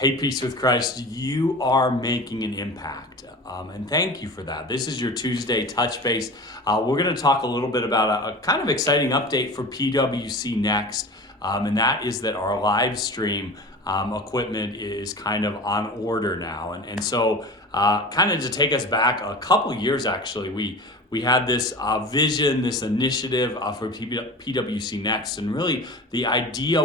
Hey, Peace with Christ, you are making an impact. And thank you for that. This is your Tuesday touch base. We're going to talk a little bit about a kind of exciting update for PWC Next. And that is that our live stream equipment is kind of on order now. And so, kind of to take us back a couple years, actually, we had this vision, this initiative for PWC Next, and really the idea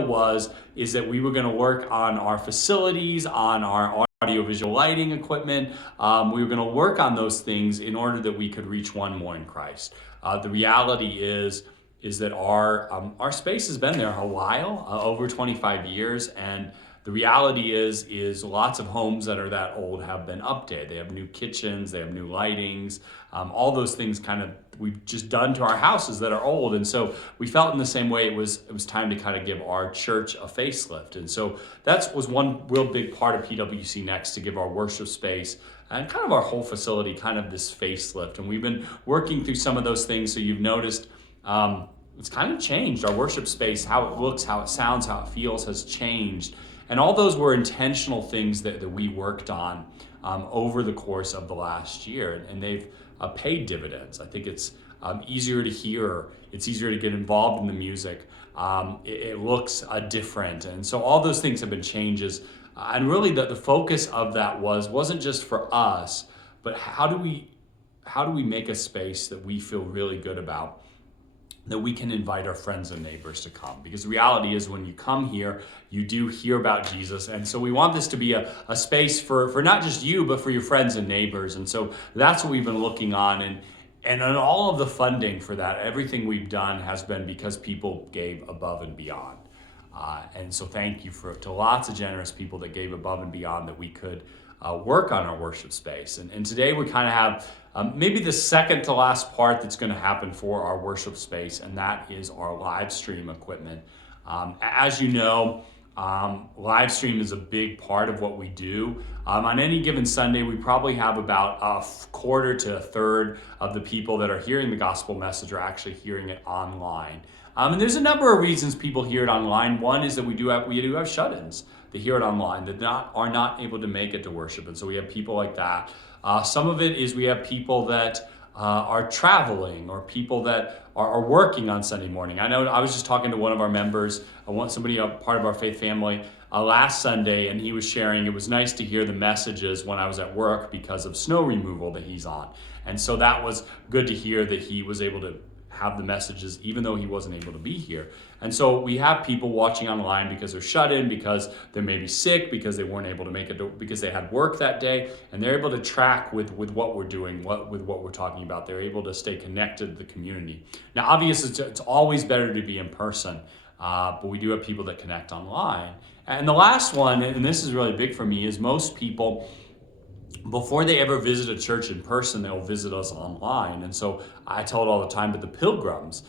is that we were going to work on our facilities, on our audiovisual lighting equipment. We were going to work on those things in order that we could reach one more in Christ. The reality is that our space has been there a while, over 25 years, and the reality is lots of homes that are that old have been updated. They have new kitchens, they have new lightings, all those things kind of we've just done to our houses that are old. And so we felt in the same way it was time to kind of give our church a facelift. And so that was one real big part of PWC Next, to give our worship space and kind of our whole facility kind of this facelift. And we've been working through some of those things. So you've noticed it's kind of changed. Our worship space, how it looks, how it sounds, how it feels has changed. And all those were intentional things that we worked on over the course of the last year. And they've paid dividends. I think it's easier to hear. It's easier to get involved in the music. It looks different. And so all those things have been changes. And really the focus of that wasn't just for us, but how do we make a space that we feel really good about, that we can invite our friends and neighbors to come. Because the reality is when you come here, you do hear about Jesus. And so we want this to be a space for not just you, but for your friends and neighbors. And so that's what we've been looking on. And on all of the funding for that, everything we've done has been because people gave above and beyond. And so thank you to lots of generous people that gave above and beyond, that we could work on our worship space. And today we kind of have maybe the second to last part that's going to happen for our worship space, and that is our live stream equipment. As you know, live stream is a big part of what we do. On any given Sunday, we probably have about a quarter to a third of the people that are hearing the gospel message are actually hearing it online. And there's a number of reasons people hear it online. One is that we do have shut-ins that hear it online that are not able to make it to worship, and so we have people like that. Some of it is we have people that are traveling, or people that are working on Sunday morning. I know I was just talking to one of our members, somebody a part of our faith family, last Sunday, and he was sharing it was nice to hear the messages when I was at work because of snow removal that he's on. And so that was good to hear that he was able to have the messages even though he wasn't able to be here. And so we have people watching online because they're shut in, because they may be sick, because they weren't able to make it, because they had work that day, and they're able to track with what we're doing, with what we're talking about. They're able to stay connected to the community. Now, obviously, it's always better to be in person, but we do have people that connect online. And the last one, and this is really big for me, is most people, before they ever visit a church in person, they'll visit us online. And so I tell it all the time, but the Pilgrims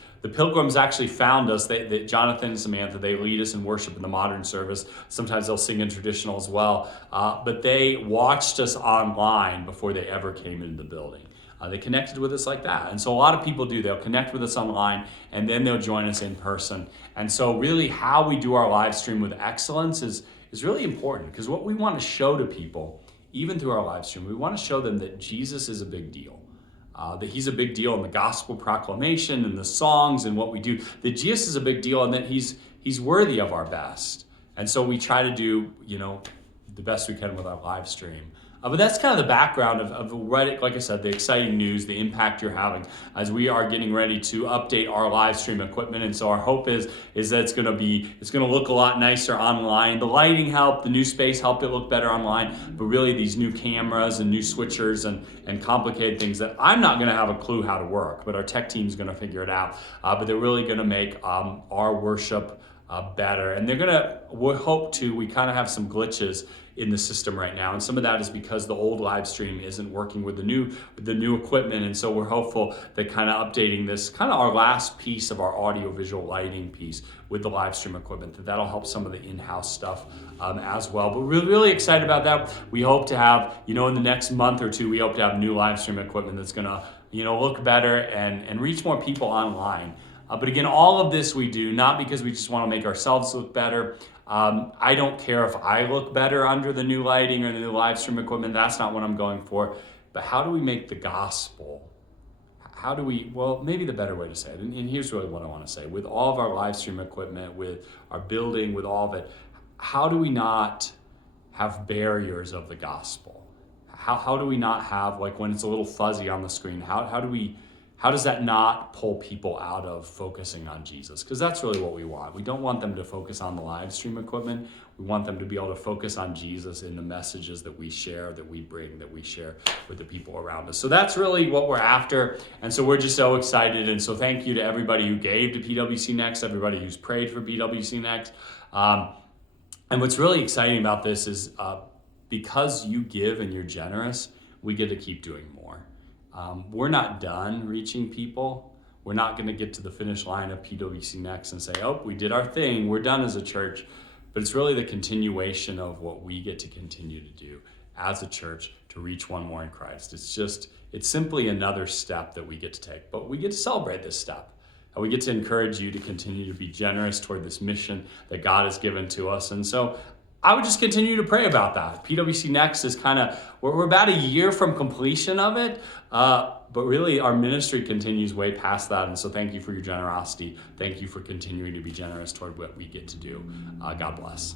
actually found us. Jonathan and Samantha, they lead us in worship in the modern service. Sometimes they'll sing in traditional as well. But they watched us online before they ever came into the building. They connected with us like that. And so a lot of people do. They'll connect with us online, and then they'll join us in person. And so really how we do our live stream with excellence is really important, because what we want to show to people, even through our live stream, we want to show them that Jesus is a big deal, that he's a big deal in the gospel proclamation and the songs and what we do, that Jesus is a big deal, and that he's worthy of our best. And so we try to do, the best we can with our live stream. But that's kind of the background of Reddit. Like I said, the exciting news, the impact you're having as we are getting ready to update our live stream equipment. And so our hope is that it's going to look a lot nicer online. The lighting helped, the new space helped it look better online, but really these new cameras and new switchers and complicated things that I'm not going to have a clue how to work, but our tech team's going to figure it out. But they're really going to make our worship better. And we kind of have some glitches in the system right now, and some of that is because the old live stream isn't working with the new equipment. And so we're hopeful that kind of updating this, kind of our last piece of our audio visual lighting piece with the live stream equipment, that'll help some of the in-house stuff as well. But we're really excited about that. We hope to have, in the next month or two, we hope to have new live stream equipment that's gonna look better and reach more people online. But again, all of this we do not because we just want to make ourselves look better, I don't care if I look better under the new lighting or the new live stream equipment. That's not what I'm going for. But how do we make the gospel? How do we, well, maybe the better way to say it, and here's really what I want to say. With all of our live stream equipment, with our building, with all of it, how do we not have barriers of the gospel? How do we not have, like when it's a little fuzzy on the screen, how does that not pull people out of focusing on Jesus? Because that's really what we want. We don't want them to focus on the live stream equipment. We want them to be able to focus on Jesus in the messages that we share, that we bring, that we share with the people around us. So that's really what we're after. And so we're just so excited. And so thank you to everybody who gave to PWC Next, everybody who's prayed for PWC Next. And what's really exciting about this is because you give and you're generous, we get to keep doing more. We're not done reaching people. We're not going to get to the finish line of PWC Next and say, oh, we did our thing, we're done as a church. But it's really the continuation of what we get to continue to do as a church to reach one more in Christ. It's simply another step that we get to take, but we get to celebrate this step. And we get to encourage you to continue to be generous toward this mission that God has given to us. And so I would just continue to pray about that. PWC Next is we're about a year from completion of it, but really our ministry continues way past that. And so thank you for your generosity. Thank you for continuing to be generous toward what we get to do. God bless.